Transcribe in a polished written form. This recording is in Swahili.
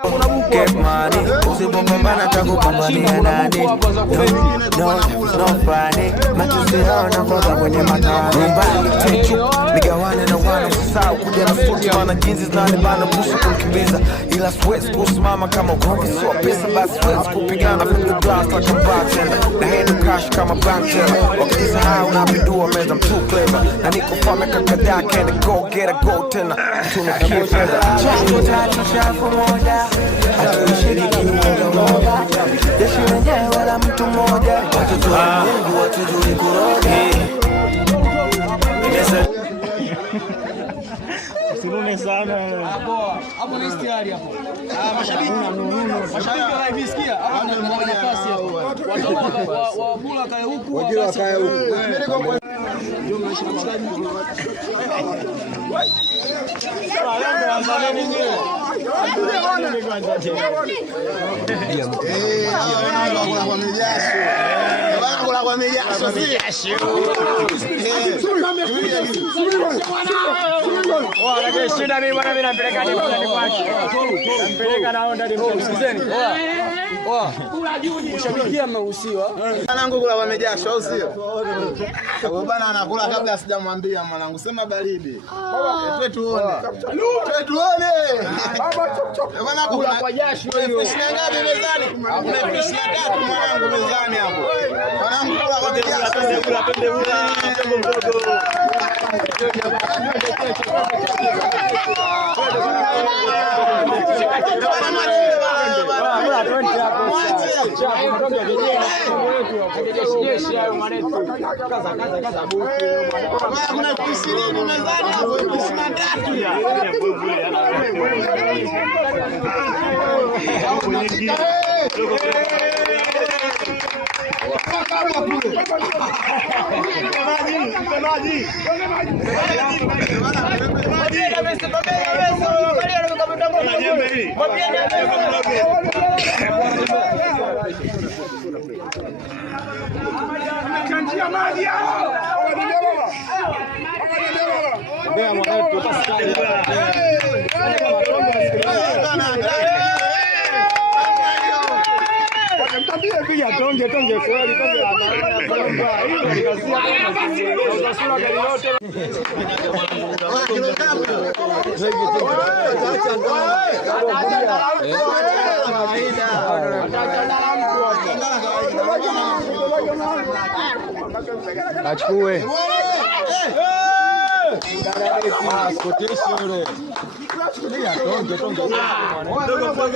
Get money, usipopambana takupambania nani? No funny, machozi yao yanakoza kwenye matani. Mbali techo, nigawane na wana usisahau kuja na futi wana jinsi zinanibana pushi kumkimbiza. Ila siwezi kusimama kama ugomvi sio pesa, basi siwezi kupigana from the glass like a bartender. Na handle cash kama bank teller, wakisahau napindua meza, I'm too clever. Na niko fame kakadaka can't go get a go tena. Tunukie fedha changu tatu chafu moja, hatushiriki moja moja. Jeshi wenyewe wala mtu moja, watoto wa Mungu watujui kuroga. Usirume sana. Hapo ni stiari hapo. Mashabiki wa hivi sikia, hapo ndio nafasi hapo. Watu wa bula kae huku, wajua kae huku. Ndio mashikaji. Shida mimi bwana, mimi nampeleka ni kwake. Nampeleka naona ndio msikizeni. Ushabikia mnahusiwa. Mwanangu kula kwa jasho au sio? Bwana anakula kabla sijamwambia mwanangu sema baridi. Baba tuone. Tuone. Baba chop. Bwana kula kwa jasho hiyo. Sina ngapi mezani? Kuna 23 mwanangu mezani hapo. Mwanangu kula kwa jasho. Pende ula mdogo. Kuna 20 mezani hapo Tonge kweli achukue